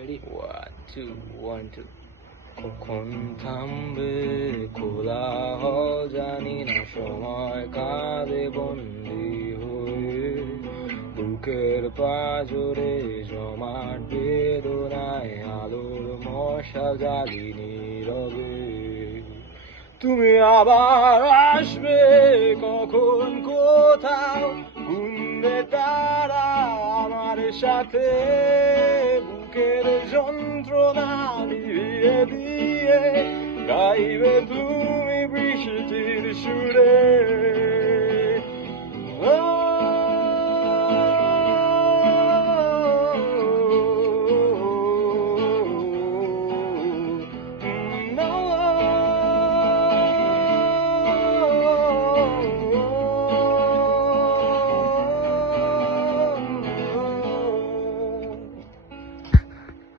One, two, one, two. কখন থামবে কোলাহল জানি না, সময় কাঁদে বন্দি হয়ে বুকের পাঁজরে জমাট বেদনায় আলোর মশাল জ্বালি নীরবে। তুমি আবার আসবে কখন কোথাও, গুনবে তারা আমার সাথে বুকের যন্ত্রণা নিভিয়ে দিয়ে গাইবে তুমি বৃষ্টির সুর।